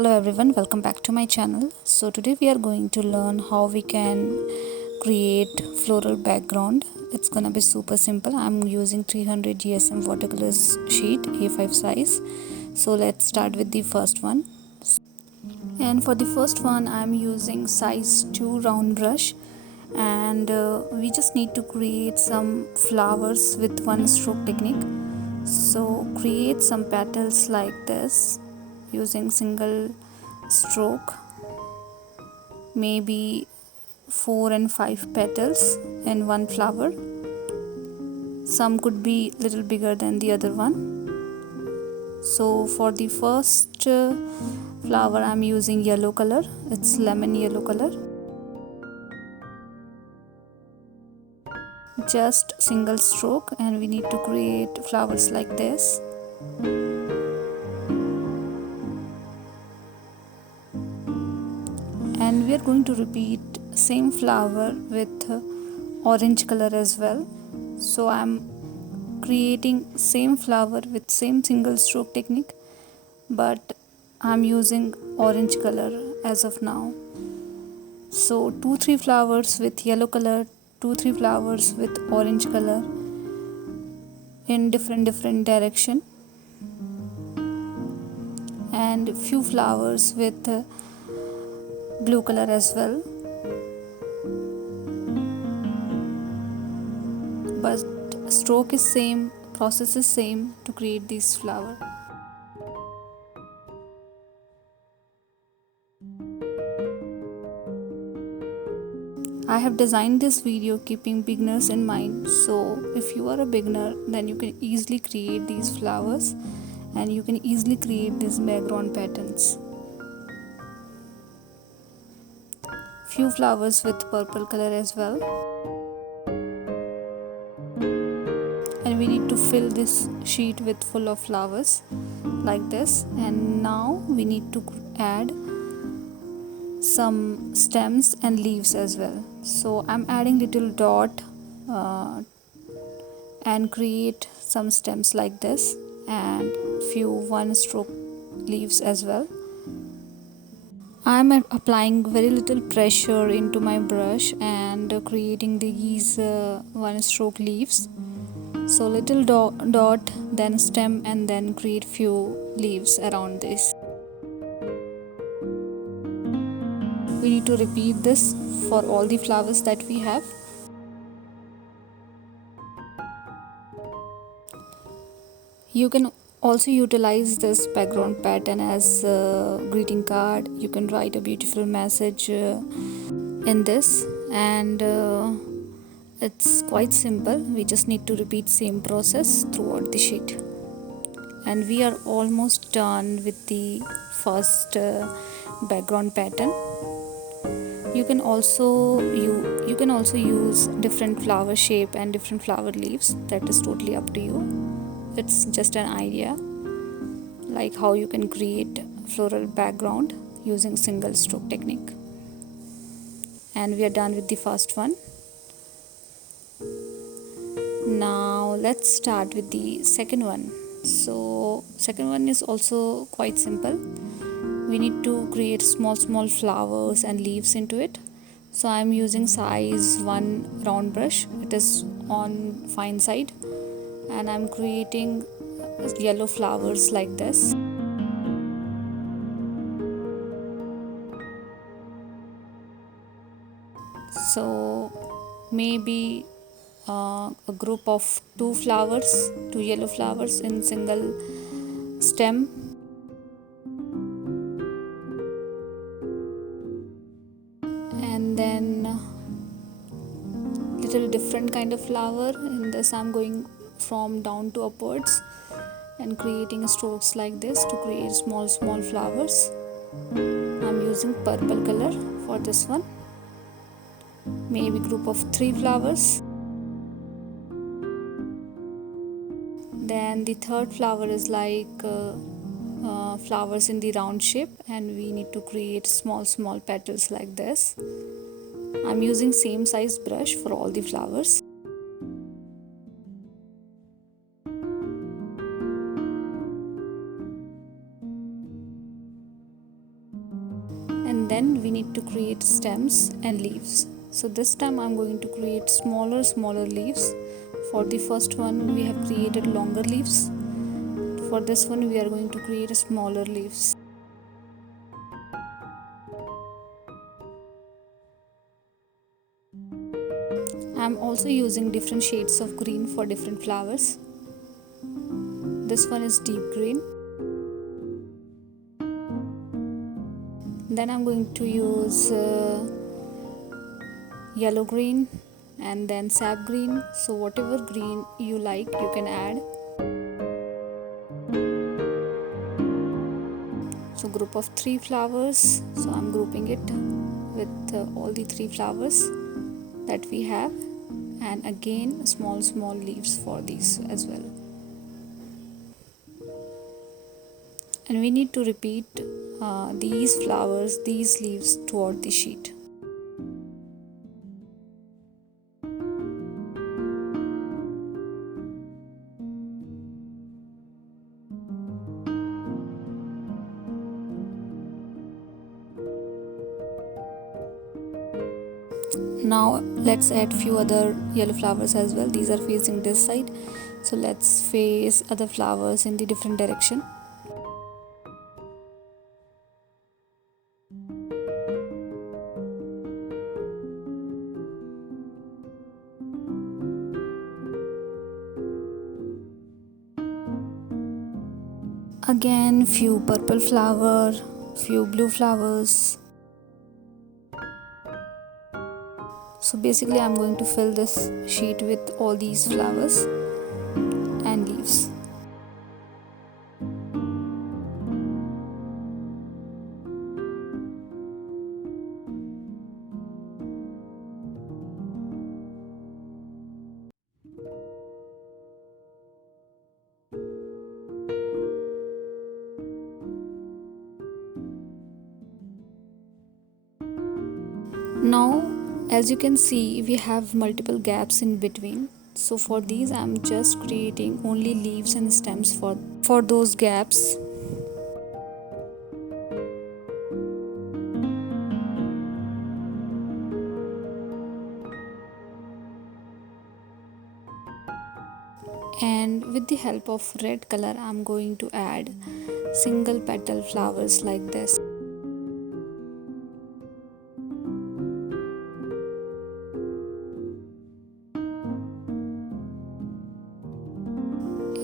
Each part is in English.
Hello everyone, welcome back to my channel. So today we are going to learn how we can create floral background. It's gonna be super simple. I'm using 300 GSM watercolors sheet A5 size. So let's start with the first one. And for the first one I'm using size 2 round brush, and we just need to create some flowers with one stroke technique. So create some petals like this using single stroke, maybe 4 and 5 petals in one flower. Some could be little bigger than the other one. So for the first flower I'm using yellow color. It's lemon yellow color. Just single stroke, and we need to create flowers like this. And we are going to repeat same flower with orange color as well. So I'm creating same flower with same single stroke technique, but I'm using orange color as of now. So 2-3 flowers with yellow color, 2-3 flowers with orange color in different direction, and few flowers with blue color as well. But stroke is same, process is same to create this flower. I have designed this video keeping beginners in mind, so if you are a beginner, then you can easily create these flowers and you can easily create these background patterns. Few flowers with purple color as well. And we need to fill this sheet with full of flowers like this. And now we need to add some stems and leaves as well. So I'm adding little dot and create some stems like this, and few one stroke leaves as well. I'm applying very little pressure into my brush and creating these one stroke leaves. So little dot, then stem, and then create few leaves around this. We need to repeat this for all the flowers that we have. You can also utilize this background pattern as a greeting card. You can write a beautiful message in this, and it's quite simple. We just need to repeat same process throughout the sheet. And we are almost done with the first background pattern. You can also use different flower shape and different flower leaves. That is totally up to you. It's just an idea, like how you can create floral background using single stroke technique. And we are done with the first one. Now let's start with the second one. So second one is also quite simple. We need to create small flowers and leaves into it. So I'm using size 1 round brush. It is on fine side, and I'm creating yellow flowers like this. So maybe a group of 2 yellow flowers in single stem. And then little different kind of flower. In this I'm going from down to upwards and creating strokes like this to create small flowers. I'm using purple color for this one. Maybe group of 3 flowers. Then the third flower is like flowers in the round shape, and we need to create small petals like this. I'm using same size brush for all the flowers. then we need to create stems and leaves. So this time I'm going to create smaller leaves. For the first one we have created longer leaves. For this one we are going to create smaller leaves. I'm also using different shades of green for different flowers. This one is deep green. Then I'm going to use yellow green and then sap green. So whatever green you like you can add. So group of 3 flowers. So I'm grouping it with all the 3 flowers that we have, and again small leaves for these as well. And we need to repeat these flowers, these leaves toward the sheet. Now let's add few other yellow flowers as well. These are facing this side, so let's face other flowers in the different direction. Again few purple flower, few blue flowers. So basically I'm going to fill this sheet with all these flowers and leaves. Now as you can see we have multiple gaps in between. So for these I'm just creating only leaves and stems for those gaps. And with the help of red color I'm going to add single petal flowers like this.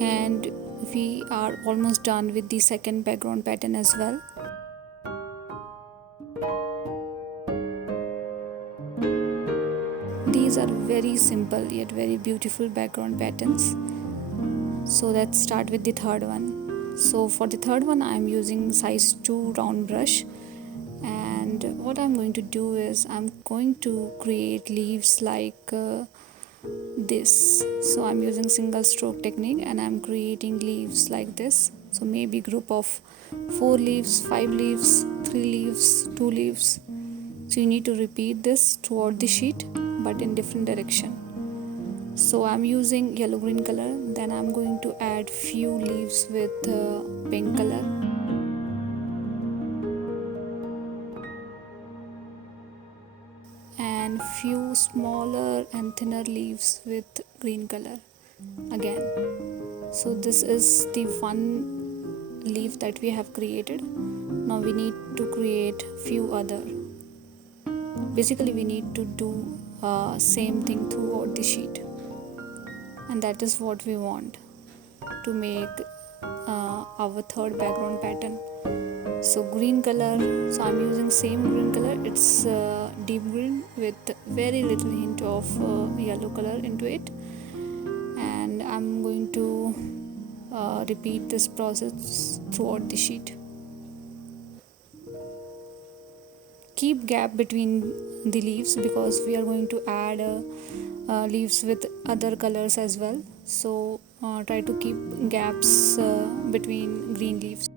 And we are almost done with the second background pattern as well. These are very simple yet very beautiful background patterns. So let's start with the third one. So for the third one I am using size 2 round brush, and what I'm going to do is I'm going to create leaves like this. So I'm using single stroke technique and I'm creating leaves like this. So maybe group of 4 leaves, 5 leaves, 3 leaves, 2 leaves. So you need to repeat this throughout the sheet but in different direction. So I'm using yellow green color, then I'm going to add few leaves with pink color. And few smaller and thinner leaves with green color again. So this is the one leaf that we have created. Now we need to create few other. Basically we need to do same thing throughout the sheet, and that is what we want to make our third background pattern. So green color, so I'm using same green color, it's deep green with very little hint of yellow color into it, and I'm going to repeat this process throughout the sheet. Keep gap between the leaves because we are going to add leaves with other colors as well. So try to keep gaps between green leaves.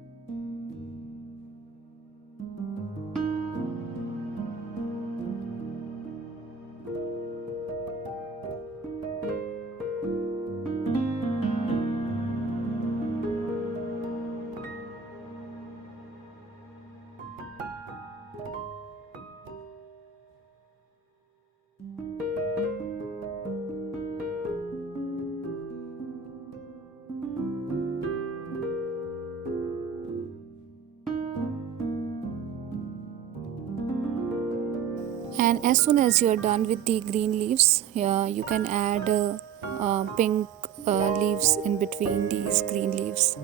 And as soon as you are done with the green leaves, you can add pink leaves in between these green leaves.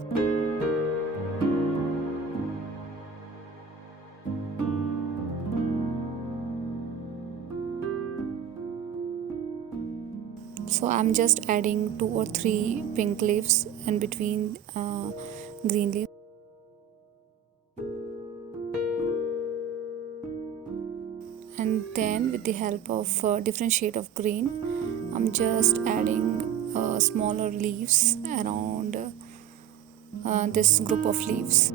So I'm just adding 2 or 3 pink leaves in between green leaves. And then with the help of different shade of green, I'm just adding smaller leaves around this group of leaves.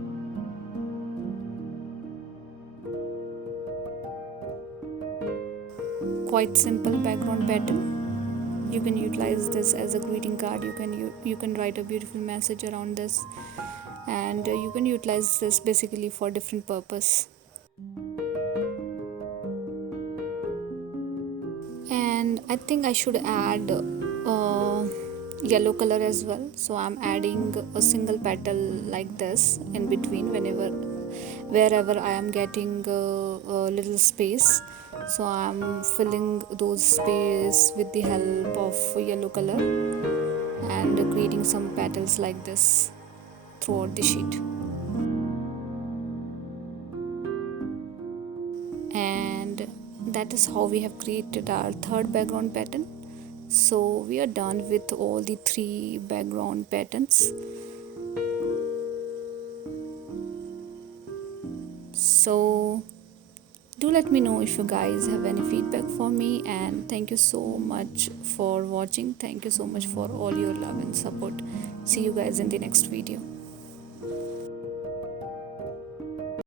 Quite simple background pattern. You can utilize this as a greeting card. You can write a beautiful message around this, and you can utilize this basically for different purpose. And I think I should add yellow color as well, so I'm adding a single petal like this in between wherever I am getting a little space. So I'm filling those space with the help of yellow color and creating some petals like this throughout the sheet. And that is how we have created our third background pattern. So we are done with all the 3 background patterns. So do let me know if you guys have any feedback for me, and thank you so much for watching. Thank you so much for all your love and support. See you guys in the next video.